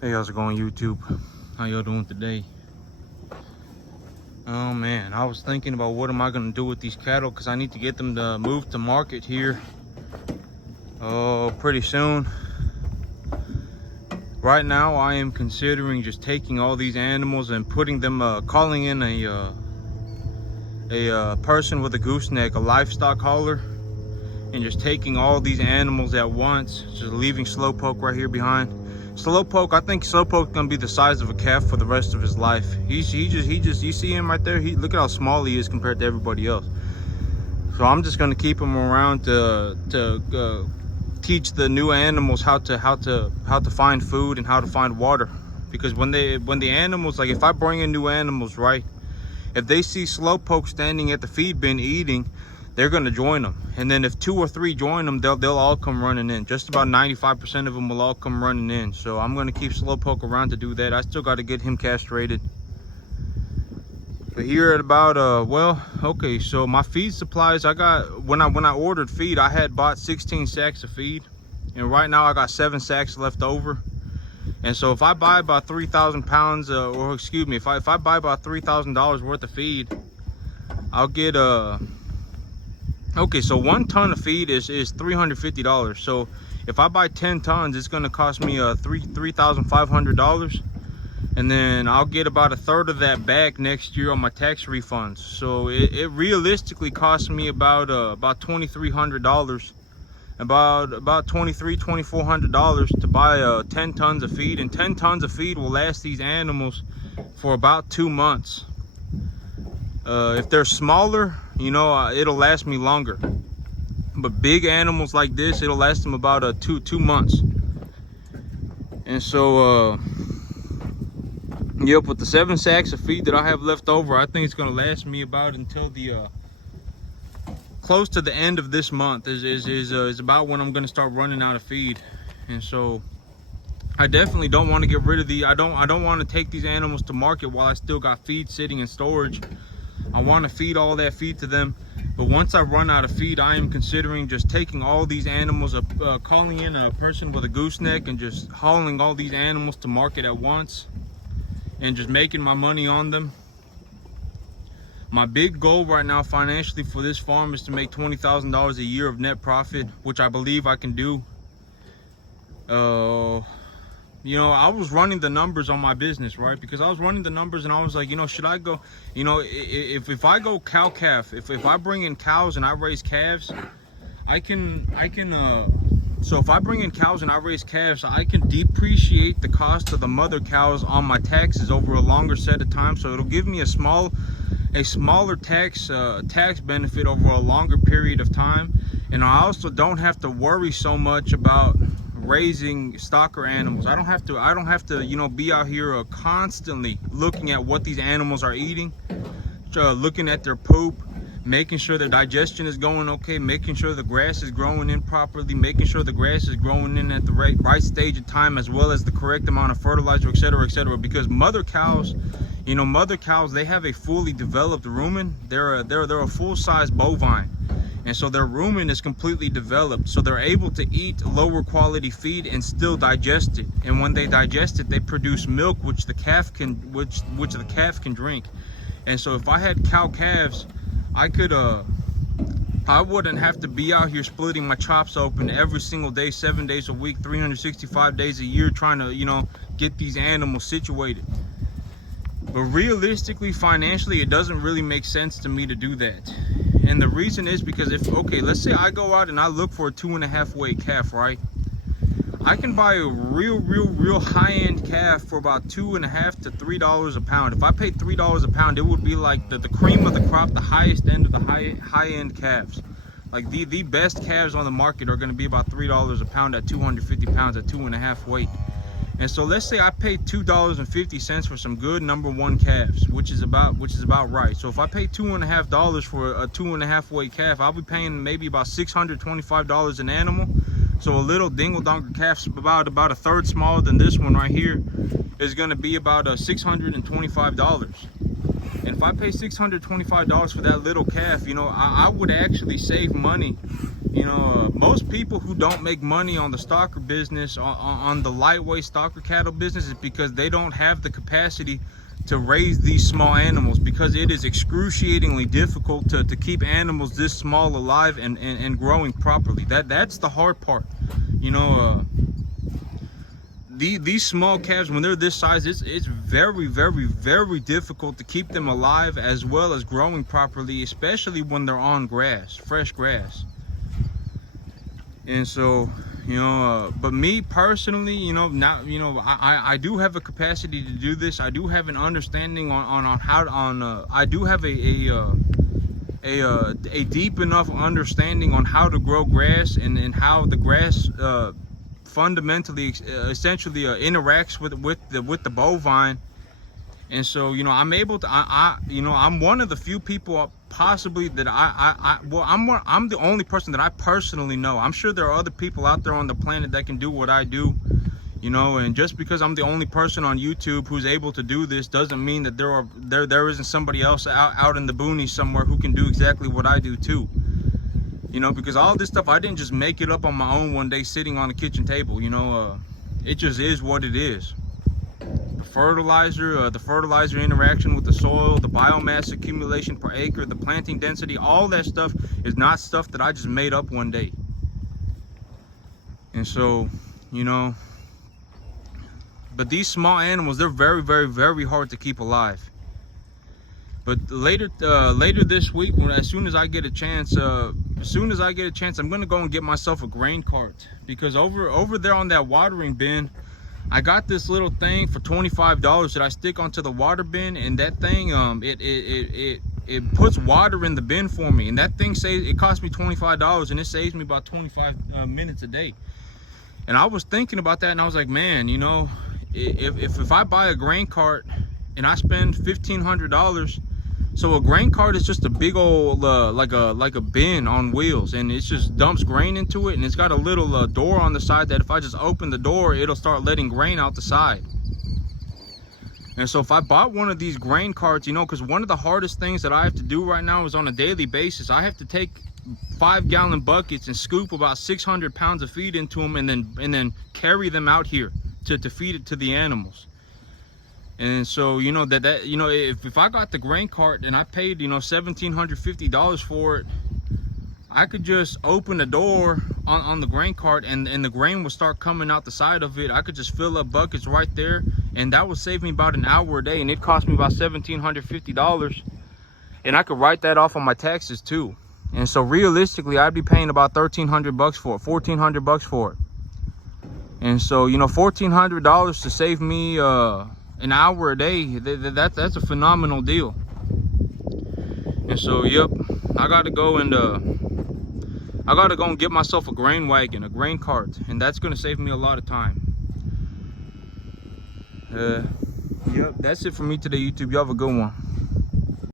Hey, how's it going, YouTube? How y'all doing today? Oh man, I was thinking about what am I gonna do with these cattle, because I need to get them to move to market here pretty soon. Right now I am considering just taking all these animals and putting them calling in a person with a gooseneck, a livestock hauler, and just taking all these animals at once, just leaving Slowpoke right here behind. Slowpoke, I think Slowpoke's gonna be the size of a calf for the rest of his life. He just you see him right there, look at how small he is compared to everybody else. So I'm just gonna keep him around to teach the new animals how to find food and how to find water. Because when the animals, like if I bring in new animals, right, if they see Slowpoke standing at the feed bin eating, they're gonna join them. And then if 2 or 3 join them, they'll all come running in. Just about 95% of them will all come running in. So I'm gonna keep Slowpoke around to do that. I still gotta get him castrated. But here at about well, okay, so my feed supplies, I got, when I ordered feed, I had bought 16 sacks of feed, and right now I got 7 sacks left over. And so if I buy about 3,000 pounds or excuse me, if I buy about $3,000 worth of feed, I'll get okay, so 1 ton of feed is $350. So if I buy 10 tons, it's gonna cost me $3,500, and then I'll get about 1/3 of that back next year on my tax refunds. So it realistically costs me about $2,300, about $2,400 to buy 10 tons of feed. And 10 tons of feed will last these animals for about 2 months. If they're smaller, you know, it'll last me longer. But big animals like this, it'll last them about 2 months. And so yep, with the 7 sacks of feed that I have left over, I think it's gonna last me about until the close to the end of this month is about when I'm gonna start running out of feed. And so I definitely don't want to get rid of I don't want to take these animals to market while I still got feed sitting in storage. I want to feed all that feed to them, but once I run out of feed, I am considering just taking all these animals, calling in a person with a gooseneck and just hauling all these animals to market at once and just making my money on them. My big goal right now financially for this farm is to make $20,000 a year of net profit, which I believe I can do. You know, I was running the numbers on my business, right? Because I was running the numbers and I was like, you know, should I go, you know, if I go cow calf, if I bring in cows and I raise calves, so if I bring in cows and I raise calves, I can depreciate the cost of the mother cows on my taxes over a longer set of time. So it'll give me a smaller tax benefit over a longer period of time. And I also don't have to worry so much about raising stocker animals. I don't have to, you know, be out here constantly looking at what these animals are eating, looking at their poop, making sure their digestion is going okay, making sure the grass is growing in properly, making sure the grass is growing in at the right stage of time, as well as the correct amount of fertilizer, etc., etc. Because mother cows, you know, they have a fully developed rumen. They're a full-size bovine. And so their rumen is completely developed, so they're able to eat lower quality feed and still digest it. And when they digest it, they produce milk, which the calf can drink. And so if I had cow calves, I wouldn't have to be out here splitting my chops open every single day, 7 days a week, 365 days a year, trying to, you know, get these animals situated. But realistically, financially, it doesn't really make sense to me to do that. And the reason is because okay, let's say I go out and I look for a 2.5 weight calf, right? I can buy a real high-end calf for about $2.50 to $3 a pound. If I paid $3 a pound, it would be like the cream of the crop, the highest end of the high-end calves. Like the best calves on the market are going to be about $3 a pound at 250 pounds at 2.5 weight. And so let's say I paid $2.50 for some good #1 calves, which is about right. So if I pay $2.50 for a 2.5 weight calf, I'll be paying maybe about $625 an animal. So a little dingle donger calf, about 1/3 smaller than this one right here, is going to be about $625. And if I pay $625 for that little calf, you know, I would actually save money, most people who don't make money on the stocker business, on the lightweight stocker cattle business, is because they don't have the capacity to raise these small animals, because it is excruciatingly difficult to keep animals this small alive and growing properly. That's the hard part. These small calves, when they're this size, it's very, very, very difficult to keep them alive as well as growing properly, especially when they're on grass, fresh grass. And so, but me personally, I do have a capacity to do this. I do have an understanding on how I do have a deep enough understanding on how to grow grass and how the grass fundamentally essentially interacts with the bovine. And so, I'm able to, I'm one of the few people possibly that I'm the only person that I personally know. I'm sure there are other people out there on the planet that can do what I do, and just because I'm the only person on YouTube who's able to do this doesn't mean that there isn't somebody else out in the boonies somewhere who can do exactly what I do too. Because all this stuff, I didn't just make it up on my own one day sitting on the kitchen table. It just is what it is. The fertilizer interaction with the soil, the biomass accumulation per acre, the planting density, all that stuff is not stuff that I just made up one day. And so, but these small animals, they're very, very, very hard to keep alive. But later this week, as soon as I get a chance, I'm gonna go and get myself a grain cart, because over there on that watering bin, I got this little thing for $25 that I stick onto the water bin, and that thing it puts water in the bin for me, and that thing it cost me $25, and it saves me about 25 minutes a day. And I was thinking about that, and I was like, man, if I buy a grain cart and I spend $1,500. So a grain cart is just a big old like a bin on wheels, and it just dumps grain into it, and it's got a little door on the side that if I just open the door, it'll start letting grain out the side. And so if I bought one of these grain carts, because one of the hardest things that I have to do right now is on a daily basis, I have to take 5-gallon buckets and scoop about 600 pounds of feed into them, and then carry them out here to feed it to the animals. And so, if I got the grain cart and I paid, $1,750 for it, I could just open the door on the grain cart, and the grain will start coming out the side of it. I could just fill up buckets right there, and that would save me about an hour a day, and it cost me about $1,750. And I could write that off on my taxes too. And so realistically, I'd be paying about $1,300 for it, $1,400 for it. And so, $1,400 to save me an hour a day, that's a phenomenal deal. And so, yep, I gotta go and get myself a grain wagon, a grain cart, and that's gonna save me a lot of time. Yep, that's it for me today, YouTube. You have a good one.